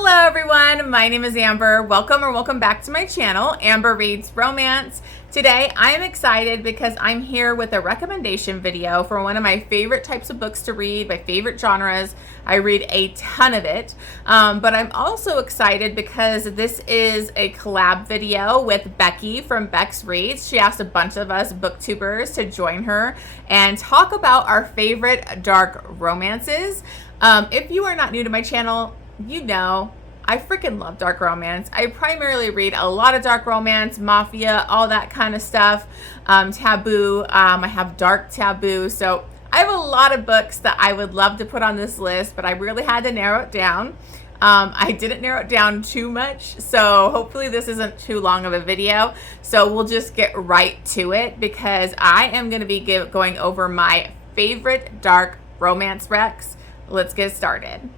Hello everyone, my name is Amber. Welcome back to my channel, Amber Reads Romance. Today I am excited because I'm here with a recommendation video for one of my favorite types of books to read, my favorite genres. I read a ton of it, but I'm also excited because this is a collab video with Beccie from Bex Reads. She asked a bunch of us booktubers to join her and talk about our favorite dark romances. If you are not new to my channel, you know I freaking love dark romance. I primarily read a lot of dark romance, mafia, all that kind of stuff, taboo. I have dark taboo. So I have a lot of books that I would love to put on this list, but I really had to narrow it down. I didn't narrow it down too much, so hopefully this isn't too long of a video. So we'll just get right to it because I am going to be going over my favorite dark romance recs. Let's get started.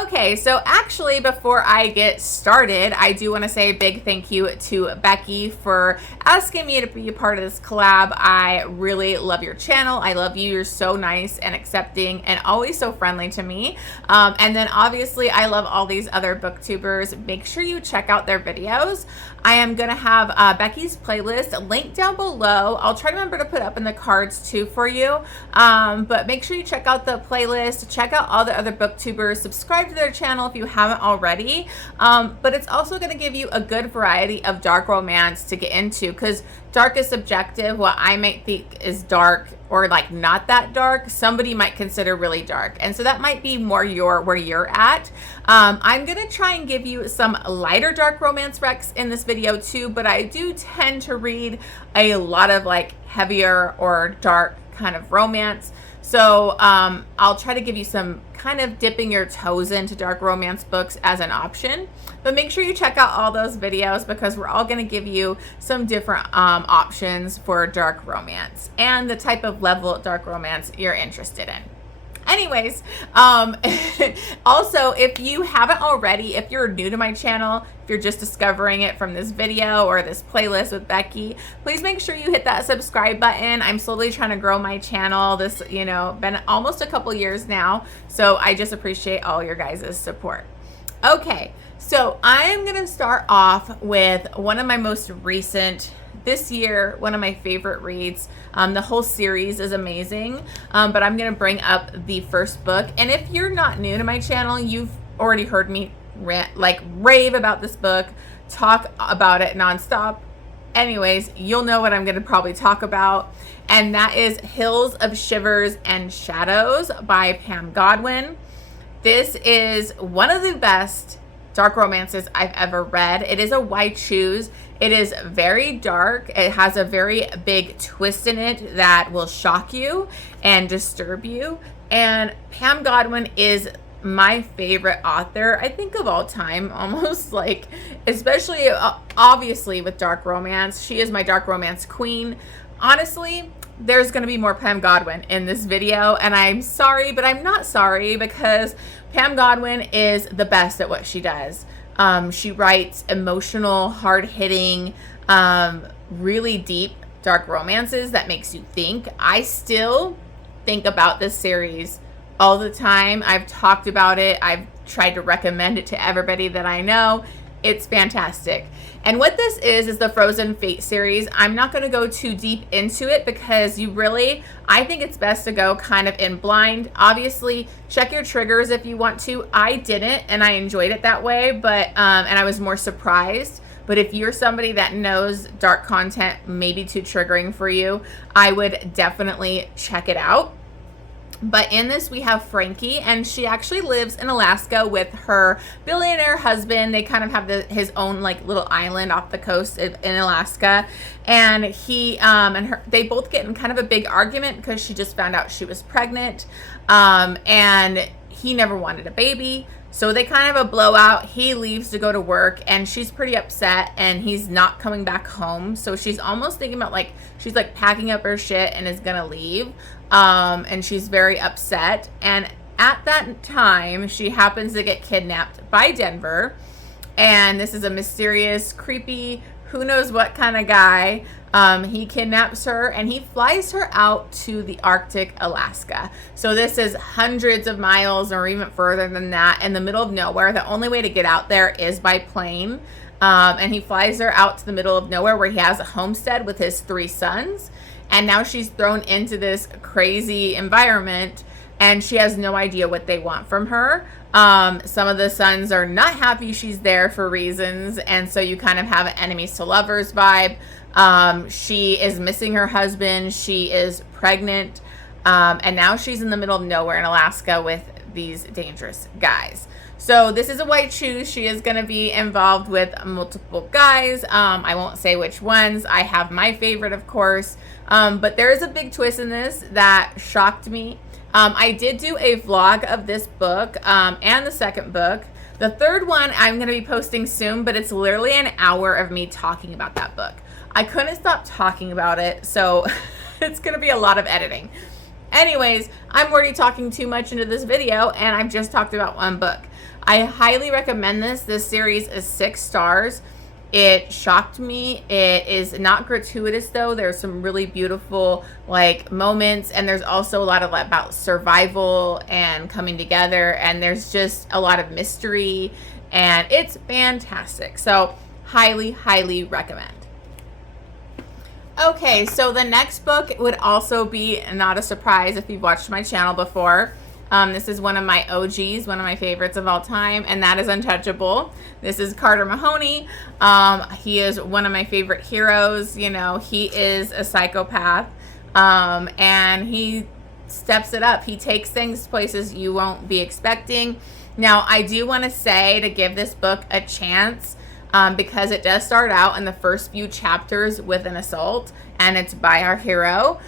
Okay, so actually before I get started, I do want to say a big thank you to Beccie for asking me to be a part of this collab. I really love your channel. I love you. You're so nice and accepting and always so friendly to me. And then obviously I love all these other booktubers. Make sure you check out their videos. I am going to have Beccie's playlist linked down below. I'll try to remember to put up in the cards too for you. But make sure you check out the playlist, check out all the other booktubers, subscribe to their channel if you haven't already. But it's also going to give you a good variety of dark romance to get into because dark is subjective. What I might think is dark or like not that dark, somebody might consider really dark. And so that might be more where you're at. I'm going to try and give you some lighter dark romance recs in this video too, but I do tend to read a lot of like heavier or dark kind of romance. So I'll try to give you some kind of dipping your toes into dark romance books as an option. But make sure you check out all those videos because we're all going to give you some different options for dark romance and the type of level of dark romance you're interested in. Anyways, also, if you haven't already, if you're new to my channel, if you're just discovering it from this video or this playlist with Beccie, please make sure you hit that subscribe button. I'm slowly trying to grow my channel. This, been almost a couple years now. So I just appreciate all your guys' support. Okay, so I'm going to start off with one of my most recent this year, one of my favorite reads. The whole series is amazing, but I'm going to bring up the first book. And if you're not new to my channel, you've already heard me rave about this book, talk about it nonstop. Anyways, you'll know what I'm going to probably talk about. And that is Hills of Shivers and Shadows by Pam Godwin. This is one of the best dark romances I've ever read. It is a why choose. It is very dark. It has a very big twist in it that will shock you and disturb you. And Pam Godwin is my favorite author, I think, of all time, almost, like, especially obviously with dark romance. She is my dark romance queen. Honestly, there's going to be more Pam Godwin in this video, and I'm sorry, but I'm not sorry because Pam Godwin is the best at what she does. She writes emotional, hard-hitting, really deep dark romances that makes you think. I still think about this series all the time. I've talked about it. I've tried to recommend it to everybody that I know. It's fantastic. And what this is the Frozen Fate series. I'm not going to go too deep into it because I think it's best to go kind of in blind. Obviously, check your triggers if you want to. I didn't, and I enjoyed it that way, but and I was more surprised. But if you're somebody that knows dark content may be too triggering for you, I would definitely check it out. But in this, we have Frankie, and she actually lives in Alaska with her billionaire husband. They kind of have his own like little island off the coast in Alaska. And he they both get in kind of a big argument because she just found out she was pregnant. And he never wanted a baby. So they kind of have a blowout. He leaves to go to work and she's pretty upset and he's not coming back home. So she's almost thinking about she's like packing up her shit and is gonna leave. And she's very upset. And at that time, she happens to get kidnapped by Denver. And this is a mysterious, creepy who knows what kind of guy. He kidnaps her and he flies her out to the Arctic, Alaska. So this is hundreds of miles or even further than that in the middle of nowhere. The only way to get out there is by plane. And he flies her out to the middle of nowhere where he has a homestead with his 3 sons. And now she's thrown into this crazy environment and she has no idea what they want from her. Some of the sons are not happy she's there for reasons. And so you kind of have an enemies to lovers vibe. She is missing her husband. She is pregnant. And now she's in the middle of nowhere in Alaska with these dangerous guys. So this is a white shoe. She is going to be involved with multiple guys. I won't say which ones. I have my favorite, of course. But there is a big twist in this that shocked me. I did do a vlog of this book and the second book. The third one I'm going to be posting soon, but it's literally an hour of me talking about that book. I couldn't stop talking about it, so it's going to be a lot of editing. Anyways, I'm already talking too much into this video, and I've just talked about one book. I highly recommend this. This series is 6 stars. It shocked me. It is not gratuitous though. There's some really beautiful like moments, and there's also a lot of about survival and coming together, and there's just a lot of mystery, and it's fantastic. So highly, highly recommend. Okay, so the next book would also be not a surprise if you've watched my channel before. This is one of my OGs, one of my favorites of all time, and that is Untouchable. This is Carter Mahoney. He is one of my favorite heroes. You know, he is a psychopath, and he steps it up. He takes things places you won't be expecting. Now, I do want to say to give this book a chance, because it does start out in the first few chapters with an assault, and it's by our hero.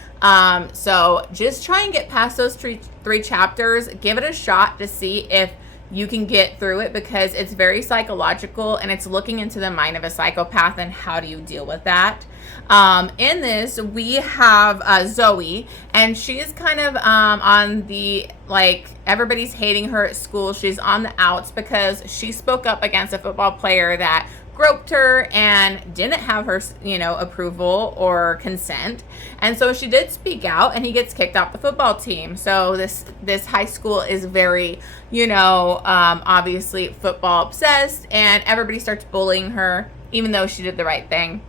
So just try and get past those three chapters. Give it a shot to see if you can get through it, because it's very psychological and it's looking into the mind of a psychopath and how do you deal with that. In this, we have Zoe, and she is kind of on the, like, everybody's hating her at school. She's on the outs because she spoke up against a football player that groped her and didn't have her, you know, approval or consent. And so she did speak out, and he gets kicked off the football team. So this high school is very, you know, obviously football obsessed, and everybody starts bullying her, even though she did the right thing.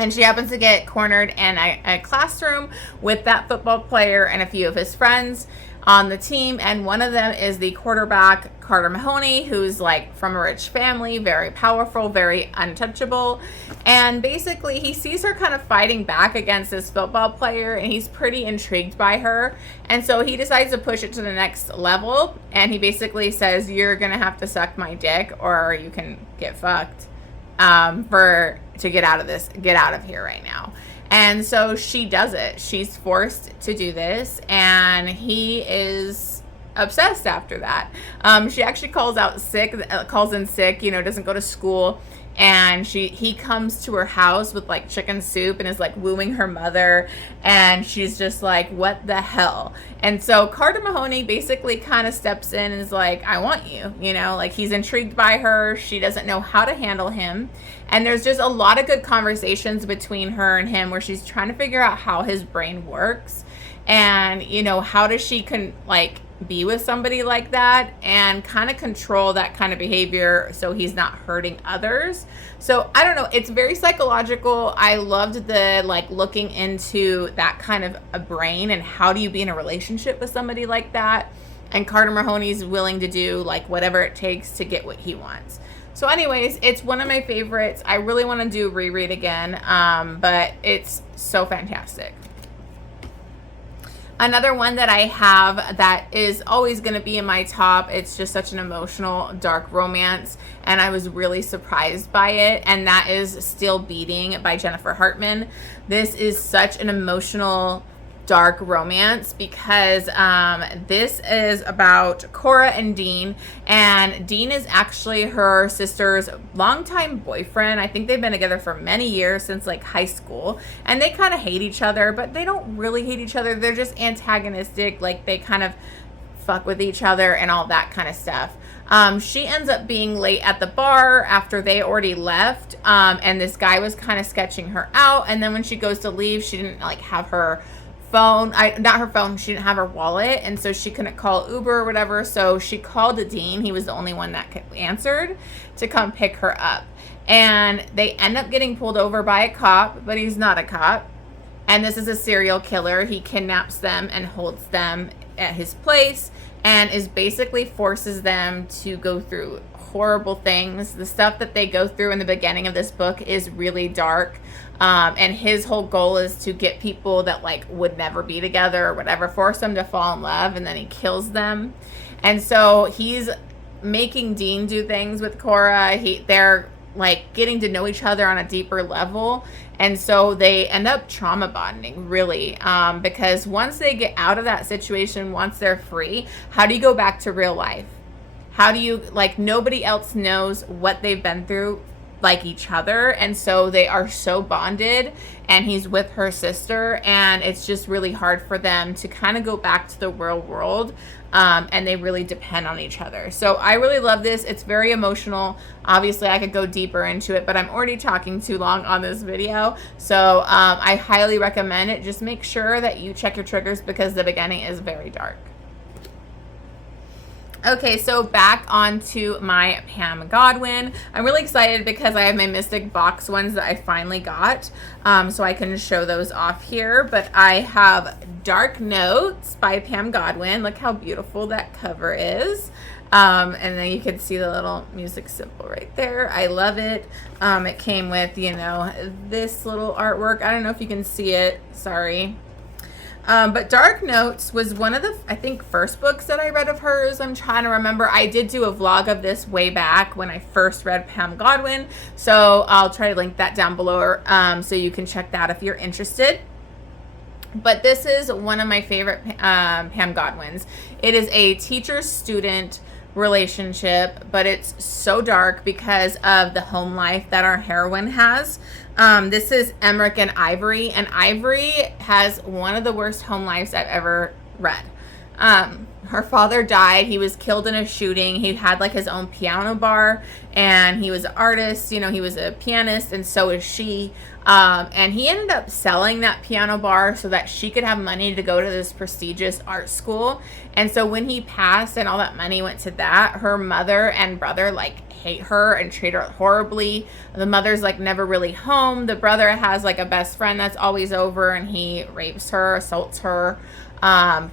And she happens to get cornered in a classroom with that football player and a few of his friends on the team. And one of them is the quarterback, Carter Mahoney, who's like from a rich family, very powerful, very untouchable. And basically he sees her kind of fighting back against this football player, and he's pretty intrigued by her. And so he decides to push it to the next level. And he basically says, "You're going to have to suck my dick or you can get fucked to get out of here right now." And so she does it. She's forced to do this, and he is obsessed after that. She actually calls in sick, you know, doesn't go to school. And he comes to her house with like chicken soup and is like wooing her mother, and she's just like, what the hell? And so Carter Mahoney basically kind of steps in and is like, I want you, you know, like he's intrigued by her. She doesn't know how to handle him. And there's just a lot of good conversations between her and him where she's trying to figure out how his brain works, and, you know, how does she be with somebody like that and kind of control that kind of behavior so he's not hurting others. So I don't know, it's very psychological. I loved the looking into that kind of a brain and how do you be in a relationship with somebody like that. And Carter Mahoney's willing to do whatever it takes to get what he wants. So anyways, it's one of my favorites. I really want to do reread again, but it's so fantastic. Another one that I have that is always going to be in my top, it's just such an emotional, dark romance, and I was really surprised by it, and that is Still Beating by Jennifer Hartman. This is such an emotional, dark romance because this is about Cora and Dean, and Dean is actually her sister's longtime boyfriend. I think they've been together for many years, since high school, and they kind of hate each other, but they don't really hate each other. They're just antagonistic. They kind of fuck with each other and all that kind of stuff. She ends up being late at the bar after they already left, and this guy was kind of sketching her out, and then when she goes to leave, she didn't like have her phone, not her phone, she didn't have her wallet, and so she couldn't call Uber or whatever, so she called the dean. He was the only one that answered to come pick her up, and they end up getting pulled over by a cop, but he's not a cop, and this is a serial killer. He kidnaps them and holds them at his place and is basically forces them to go through horrible things. The stuff that they go through in the beginning of this book is really dark. And his whole goal is to get people that like would never be together or whatever, force them to fall in love, and then he kills them. And so he's making Dean do things with Cora. They're like getting to know each other on a deeper level, and so they end up trauma bonding, really, because once they get out of that situation, once they're free, how do you go back to real life? How do you, like, nobody else knows what they've been through like each other, and so they are so bonded, and he's with her sister, and it's just really hard for them to kind of go back to the real world, and they really depend on each other. So I really love this. It's very emotional. Obviously I could go deeper into it, but I'm already talking too long on this video, so I highly recommend it. Just make sure that you check your triggers because the beginning is very dark. Okay, so back onto my Pam Godwin. I'm really excited because I have my Mystic box ones that I finally got, so I can show those off here. But I have Dark Notes by Pam Godwin. Look how beautiful that cover is. And then you can see the little music symbol right there. I love it. It came with, you know, this little artwork. I don't know if you can see it. Sorry. But Dark Notes was one of the, I think, first books that I read of hers. I'm trying to remember. I did do a vlog of this way back when I first read Pam Godwin. So I'll try to link that down below, so you can check that if you're interested. But this is one of my favorite Pam Godwins. It is a teacher-student relationship, but it's so dark because of the home life that our heroine has. This is Emmerich and Ivory, and Ivory has one of the worst home lives I've ever read. Her father died. He was killed in a shooting. He had like his own piano bar, and he was an artist, you know, he was a pianist, and so is she. And he ended up selling that piano bar so that she could have money to go to this prestigious art school. And so when he passed and all that money went to that, her mother and brother like hate her and treat her horribly. The mother's like never really home. The brother has like a best friend that's always over, and he rapes her, assaults her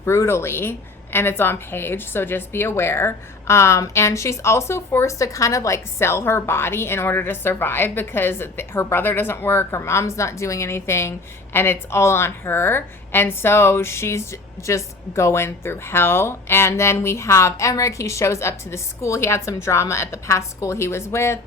brutally. And it's on page, so just be aware. And she's also forced to kind of like sell her body in order to survive because her brother doesn't work, her mom's not doing anything, and it's all on her. And so she's just going through hell. And then we have Emmerich. He shows up to the school. He had some drama at the past school he was with,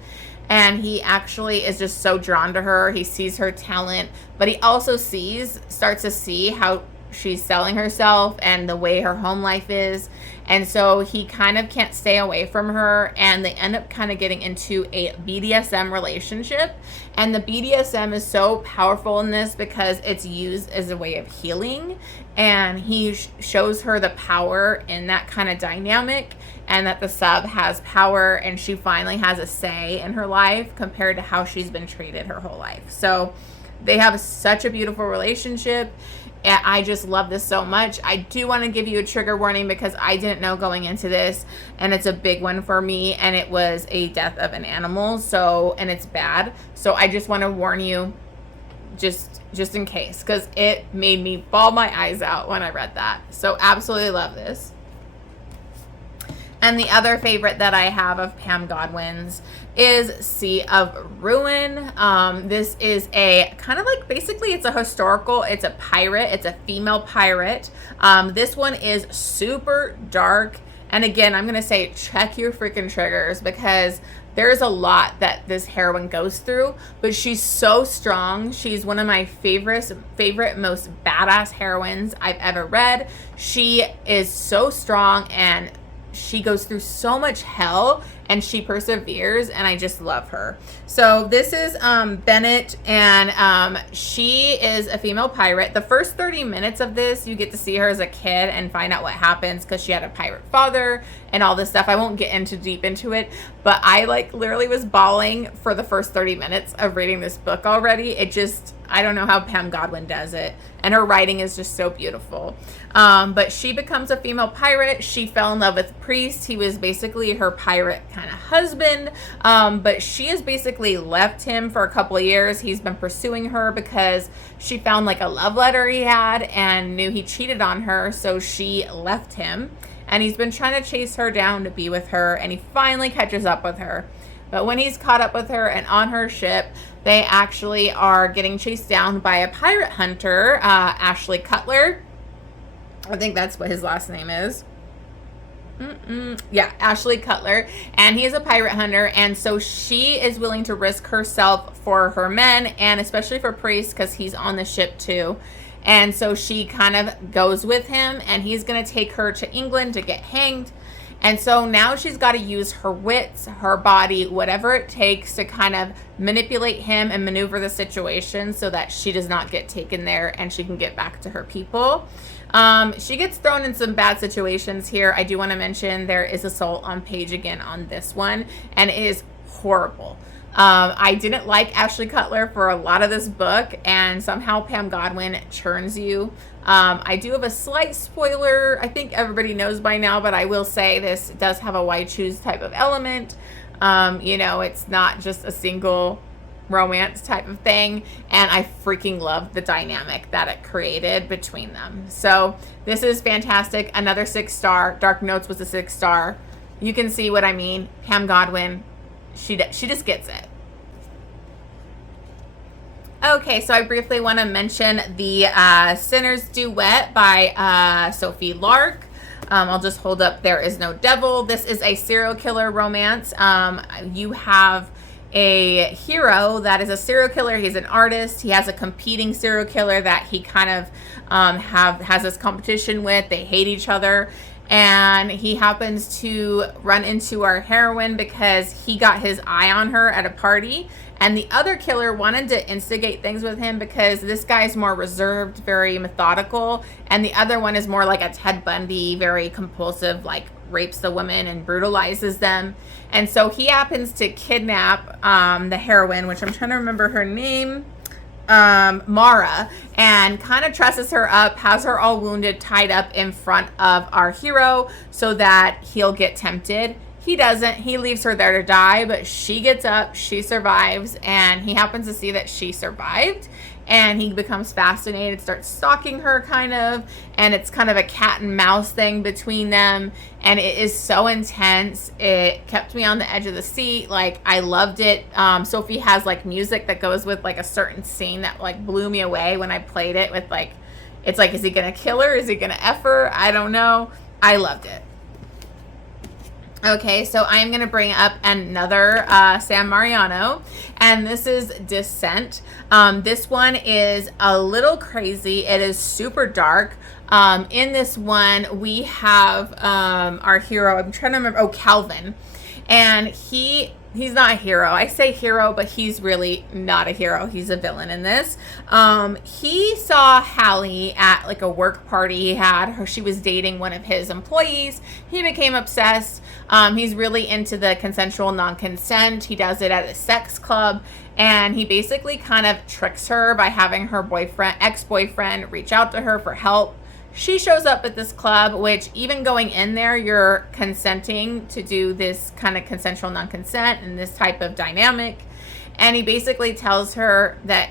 and he actually is just so drawn to her. He sees her talent, but he also starts to see how she's selling herself and the way her home life is, and so he kind of can't stay away from her, and they end up kind of getting into a BDSM relationship. And the BDSM is so powerful in this because it's used as a way of healing, and he shows her the power in that kind of dynamic, and that the sub has power, and she finally has a say in her life compared to how she's been treated her whole life. So they have such a beautiful relationship. I just love this so much. I do want to give you a trigger warning because I didn't know going into this, and it's a big one for me, and it was a death of an animal, so, and it's bad. So I just want to warn you just in case, because it made me bawl my eyes out when I read that. So absolutely love this. And the other favorite that I have of Pam Godwin's is Sea of Ruin. This is a kind of like, basically it's a historical, it's a pirate, it's a female pirate. This one is super dark. And again, I'm going to say check your freaking triggers because there's a lot that this heroine goes through, but she's so strong. She's one of my favorite, most badass heroines I've ever read. She is so strong, and she goes through so much hell, and she perseveres, and I just love her. So this is Bennett, and she is a female pirate. The first 30 minutes of this, you get to see her as a kid and find out what happens, because she had a pirate father and all this stuff. I won't get deep into it, but I like literally was bawling for the first 30 minutes of reading this book already. It just, I don't know how Pam Godwin does it, and her writing is just so beautiful. But she becomes a female pirate. She fell in love with Priest. He was basically her pirate kind of husband, but she has basically left him for a couple of years. He's been pursuing her because she found like a love letter he had and knew he cheated on her, so she left him, and he's been trying to chase her down to be with her, and he finally catches up with her. But when he's caught up with her and on her ship, they actually are getting chased down by a pirate hunter, Ashley Cutler. I think that's what his last name is. Yeah, Ashley Cutler. And he is a pirate hunter. And so she is willing to risk herself for her men, and especially for Priest, because he's on the ship too. And so she kind of goes with him, and he's going to take her to England to get hanged. And so now she's got to use her wits, her body, whatever it takes to kind of manipulate him and maneuver the situation so that she does not get taken there and she can get back to her people. She gets thrown in some bad situations here. I do want to mention there is assault on Paige again on this one, and it is horrible. I didn't like Ashley Cutler for a lot of this book, and somehow Pam Godwin churns you. I do have a slight spoiler. I think everybody knows by now, but I will say this does have a why choose type of element. You know, it's not just a single romance type of thing, and I freaking love the dynamic that it created between them. So this is fantastic. Another 6-star. Dark Notes was a 6-star. You can see what I mean. Pam Godwin, she just gets it. Okay, so I briefly want to mention the Sinner's Duet by Sophie Lark. I'll just hold up There Is No Devil. This is a serial killer romance. You have a hero that is a serial killer. He's an artist. He has a competing serial killer that he kind of has this competition with. They hate each other. And he happens to run into our heroine because he got his eye on her at a party. And the other killer wanted to instigate things with him because this guy's more reserved, very methodical. And the other one is more like a Ted Bundy, very compulsive, like rapes the women and brutalizes them. And so he happens to kidnap the heroine, which I'm trying to remember her name, Mara, and kind of dresses her up, has her all wounded, tied up in front of our hero so that he'll get tempted. He doesn't. He leaves her there to die, but she gets up, she survives, and he happens to see that she survived, and he becomes fascinated, starts stalking her kind of, and it's kind of a cat and mouse thing between them, and it is so intense. It kept me on the edge of the seat. Like, I loved it. Sophie has like music that goes with like a certain scene that like blew me away when I played it with like, it's like, is he gonna kill her? Is he gonna F her? I don't know. I loved it. Okay, so I'm going to bring up another Sam Mariano, and this is Descent. This one is a little crazy. It is super dark. In this one, we have our hero, I'm trying to remember, Calvin, and he's not a hero. I say hero, but he's really not a hero. He's a villain in this. He saw Hallie at like a work party he had. She was dating one of his employees. He became obsessed. He's really into the consensual non-consent. He does it at a sex club, and he basically kind of tricks her by having her ex-boyfriend reach out to her for help. She shows up at this club, which even going in there, you're consenting to do this kind of consensual non-consent and this type of dynamic. And he basically tells her that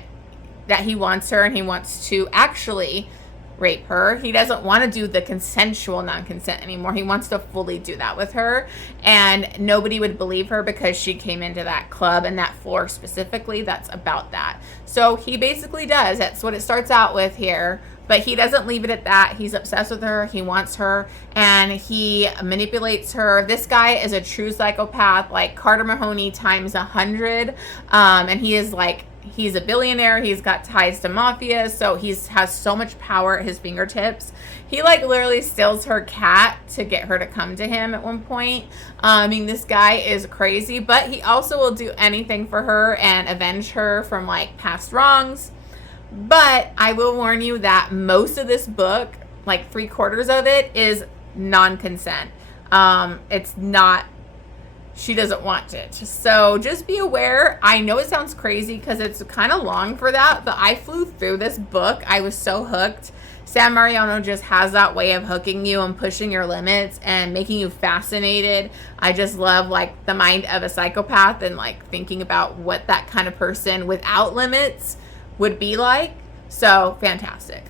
he wants her and he wants to actually rape her. He doesn't want to do the consensual non-consent anymore. He wants to fully do that with her. And nobody would believe her because she came into that club and that floor specifically that's about that. So he basically does. That's what it starts out with here. But he doesn't leave it at that. He's obsessed with her. He wants her. And he manipulates her. This guy is a true psychopath, like Carter Mahoney times 100. And he is like he's a billionaire. He's got ties to mafia, so has so much power at his fingertips. He like literally steals her cat to get her to come to him at one point. I mean, this guy is crazy, but he also will do anything for her and avenge her from like past wrongs. But I will warn you that most of this book, like 3/4 of it, is non-consent. It's not, she doesn't want it. So just be aware. I know it sounds crazy because it's kind of long for that, but I flew through this book. I was so hooked. Sam Mariano just has that way of hooking you and pushing your limits and making you fascinated. I just love like the mind of a psychopath and like thinking about what that kind of person without limits would be like. So fantastic.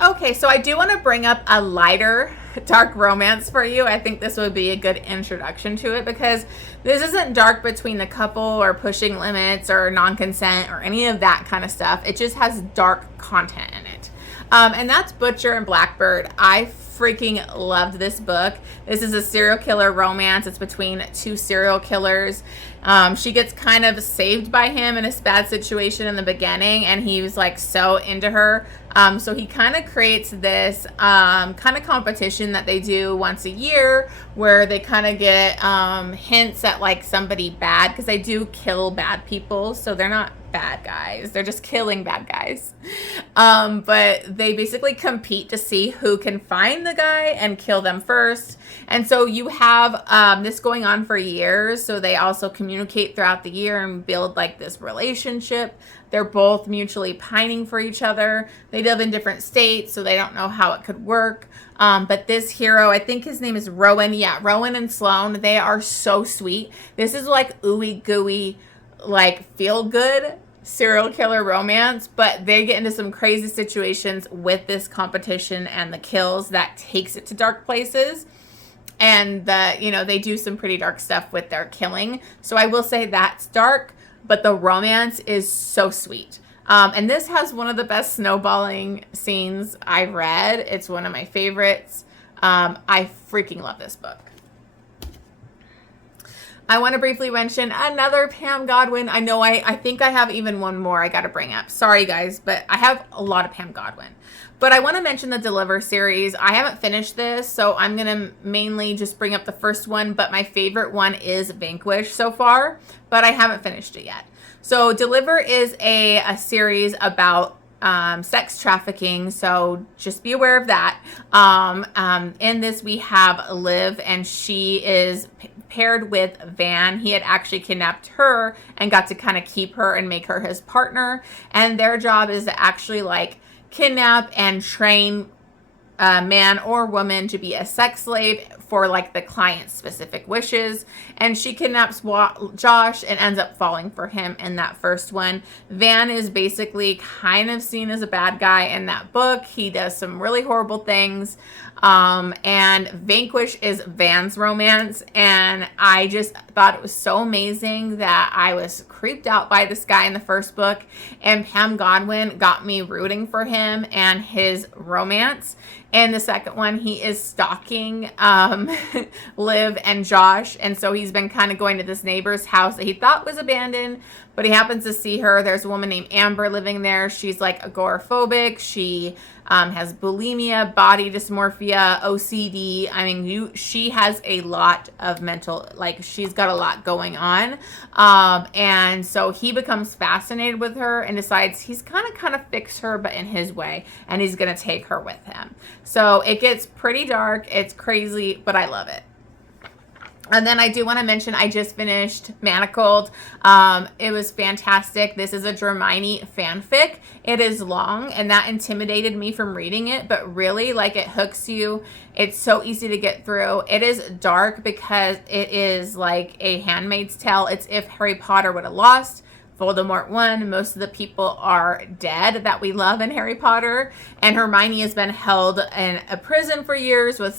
Okay, so I do want to bring up a lighter dark romance for you. I think this would be a good introduction to it because this isn't dark between the couple or pushing limits or non-consent or any of that kind of stuff. It just has dark content in it. And that's Butcher and Blackbird. I freaking loved this book. This is a serial killer romance. It's between two serial killers. She gets kind of saved by him in a bad situation in the beginning, and he was like so into her. So he kind of creates this kind of competition that they do once a year where they kind of get hints at like somebody bad, because they do kill bad people. So they're not bad guys. They're just killing bad guys. But they basically compete to see who can find the guy and kill them first. And so you have this going on for years. So they also communicate throughout the year and build like this relationship. They're both mutually pining for each other. They live in different states, so they don't know how it could work. But this hero, I think his name is Rowan. Yeah, Rowan and Sloane, they are so sweet. This is like ooey gooey, like feel good serial killer romance, but they get into some crazy situations with this competition and the kills that takes it to dark places. And they do some pretty dark stuff with their killing. So I will say that's dark, but the romance is so sweet. And this has one of the best snowballing scenes I've read. It's one of my favorites. I freaking love this book. I want to briefly mention another Pam Godwin. I know I think I have even one more I got to bring up. Sorry, guys, but I have a lot of Pam Godwin. But I want to mention the Deliver series. I haven't finished this, so I'm going to mainly just bring up the first one, but my favorite one is Vanquish so far, but I haven't finished it yet. So Deliver is a series about sex trafficking, so just be aware of that. In this we have Liv, and she is paired with Van. He had actually kidnapped her and got to kind of keep her and make her his partner, and their job is to actually like kidnap and train a man or woman to be a sex slave for like the client's specific wishes. And she kidnaps Josh and ends up falling for him in that first one. Van is basically kind of seen as a bad guy in that book. He does some really horrible things. And Vanquish is Van's romance. And I just thought it was so amazing that I was creeped out by this guy in the first book. And Pam Godwin got me rooting for him and his romance. And the second one, he is stalking Liv and Josh. And so he's been kind of going to this neighbor's house that he thought was abandoned, but he happens to see her. There's a woman named Amber living there. She's like agoraphobic. She has bulimia, body dysmorphia, OCD. I mean, she has a lot of mental, like she's got a lot going on. And so he becomes fascinated with her and decides he's kind of fix her, but in his way, and he's going to take her with him. So it gets pretty dark. It's crazy, but I love it. And then I do want to mention, I just finished Manacled. It was fantastic. This is a Hermione fanfic. It is long, and that intimidated me from reading it, but really, like, it hooks you. It's so easy to get through. It is dark because it is like a Handmaid's Tale. It's if Harry Potter would have lost. Voldemort won. Most of the people are dead that we love in Harry Potter. And Hermione has been held in a prison for years with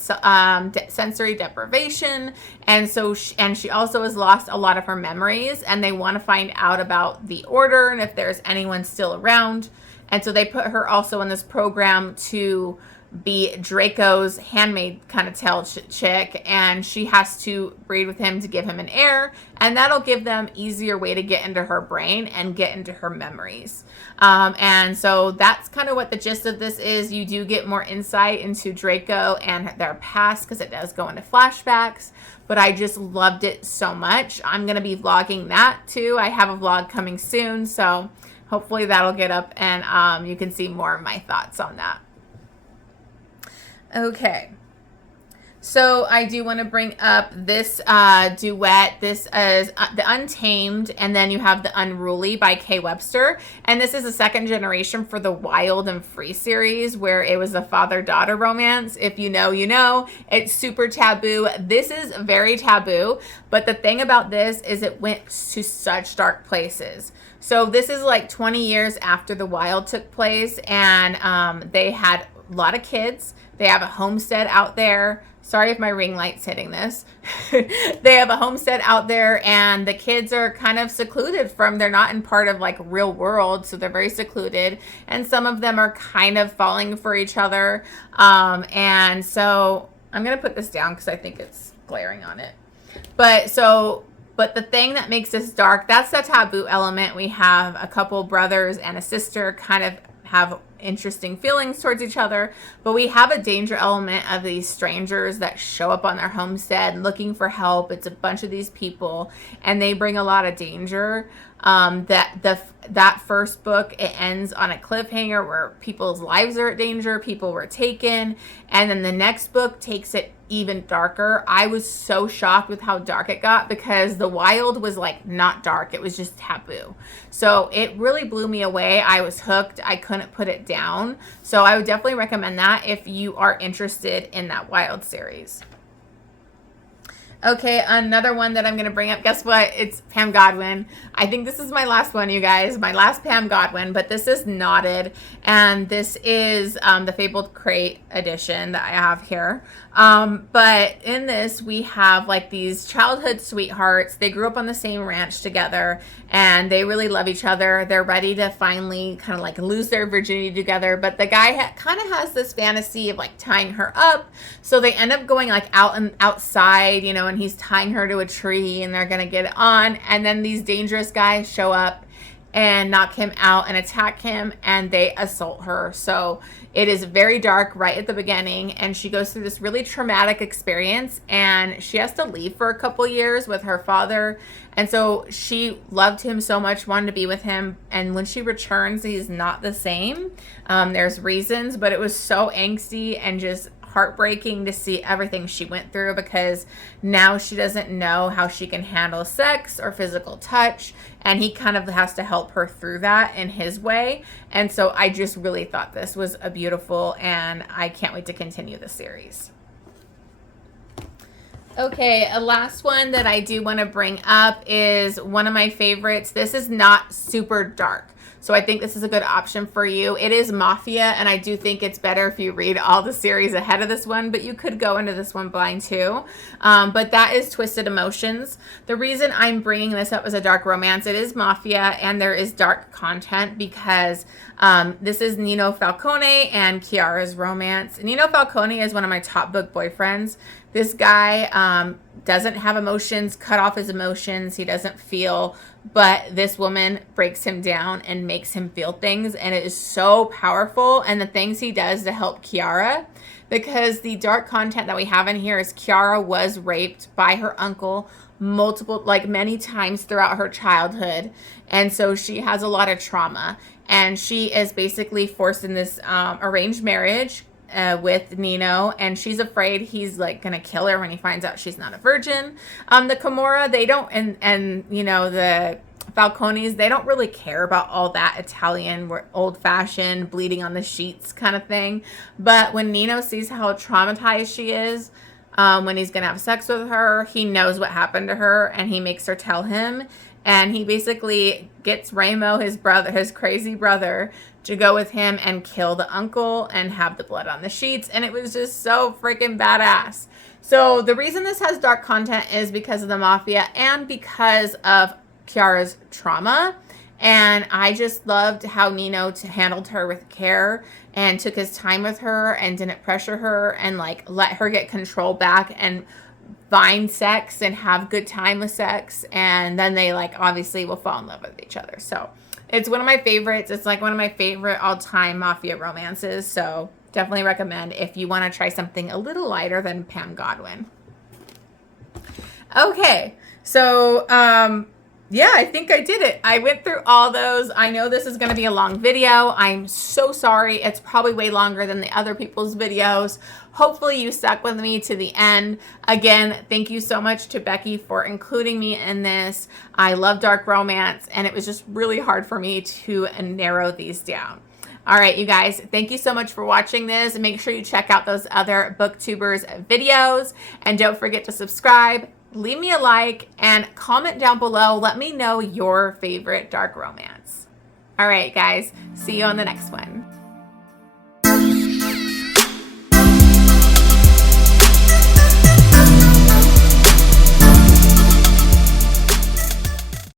sensory deprivation. And so she also has lost a lot of her memories. And they want to find out about the Order and if there's anyone still around. And so they put her also in this program to be Draco's handmaid kind of tail chick, and she has to breed with him to give him an heir, and that'll give them easier way to get into her brain and get into her memories. And so that's kind of what the gist of this is. You do get more insight into Draco and their past because it does go into flashbacks, but I just loved it so much. I'm going to be vlogging that too. I have a vlog coming soon, so hopefully that'll get up and you can see more of my thoughts on that. Okay, so I do want to bring up this duet. This is the Untamed, and then you have the Unruly by Webster. And this is a second generation for the Wild and Free series, where it was a father-daughter romance. If you know, you know. It's super taboo. This is very taboo, but the thing about this is it went to such dark places. So this is like 20 years after the Wild took place, and they had a lot of kids. They have a homestead out there. Sorry if my ring light's hitting this. They have a homestead out there, and the kids are kind of secluded from, they're not in part of like real world, so they're very secluded. And some of them are kind of falling for each other. And so I'm going to put this down because I think it's glaring on it. But the thing that makes this dark, that's the taboo element. We have a couple brothers and a sister kind of have interesting feelings towards each other, but we have a danger element of these strangers that show up on their homestead looking for help. It's a bunch of these people, and they bring a lot of danger. That first book, it ends on a cliffhanger where people's lives are at danger, people were taken, and then the next book takes it even darker. I was so shocked with how dark it got because the Wild was like not dark, it was just taboo. So it really blew me away. I was hooked. I couldn't put it down. So I would definitely recommend that if you are interested in that Wild series. Okay, another one that I'm going to bring up. Guess what? It's Pam Godwin. I think this is my last one, you guys. My last Pam Godwin, but this is Knotted, and this is the Fabled Crate edition that I have here. But in this, we have like these childhood sweethearts. They grew up on the same ranch together, and they really love each other. They're ready to finally kind of like lose their virginity together, but the guy kind of has this fantasy of like tying her up. So they end up going like outside, you know, and he's tying her to a tree, and they're gonna get it on, and then these dangerous guys show up and knock him out and attack him, and they assault her. So it is very dark right at the beginning, and she goes through this really traumatic experience, and she has to leave for a couple years with her father. And so she loved him so much, wanted to be with him, and when she returns, he's not the same. There's reasons, but it was so angsty and just heartbreaking to see everything she went through, because now she doesn't know how she can handle sex or physical touch, and he kind of has to help her through that in his way. And so I just really thought this was a beautiful, and I can't wait to continue the series. Okay, a last one that I do want to bring up is one of my favorites. This is not super dark, so I think this is a good option for you. It is Mafia, and I do think it's better if you read all the series ahead of this one, but you could go into this one blind too. But that is Twisted Emotions. The reason I'm bringing this up as a dark romance, it is Mafia, and there is dark content because this is Nino Falcone and Chiara's romance. Nino Falcone is one of my top book boyfriends. This guy doesn't have emotions, cut off his emotions. He doesn't feel, but this woman breaks him down and makes him feel things, and it is so powerful. And the things he does to help Chiara, because the dark content that we have in here is Chiara was raped by her uncle many times throughout her childhood, and so she has a lot of trauma, and she is basically forced in this arranged marriage with Nino, and she's afraid he's like gonna kill her when he finds out she's not a virgin. The Camorra, they don't, and you know, the Falcones, they don't really care about all that Italian, old-fashioned, bleeding on the sheets kind of thing. But when Nino sees how traumatized she is, when he's gonna have sex with her, he knows what happened to her, and he makes her tell him. And he basically gets Ramo, his brother, his crazy brother, to go with him and kill the uncle and have the blood on the sheets. And it was just so freaking badass. So the reason this has dark content is because of the Mafia and because of Chiara's trauma. And I just loved how Nino handled her with care and took his time with her and didn't pressure her and like let her get control back and find sex and have good time with sex. And then they like obviously will fall in love with each other. So it's one of my favorites. It's like one of my favorite all-time mafia romances. So definitely recommend if you want to try something a little lighter than Pam Godwin. Okay, so yeah, I think I did it. I went through all those. I know this is going to be a long video. I'm so sorry. It's probably way longer than the other people's videos. Hopefully you stuck with me to the end. Again, thank you so much to Beccie for including me in this. I love dark romance, and it was just really hard for me to narrow these down. All right, you guys, thank you so much for watching this. Make sure you check out those other booktubers videos, and don't forget to subscribe. Leave me a like and comment down below. Let me know your favorite dark romance. All right, guys, see you on the next one.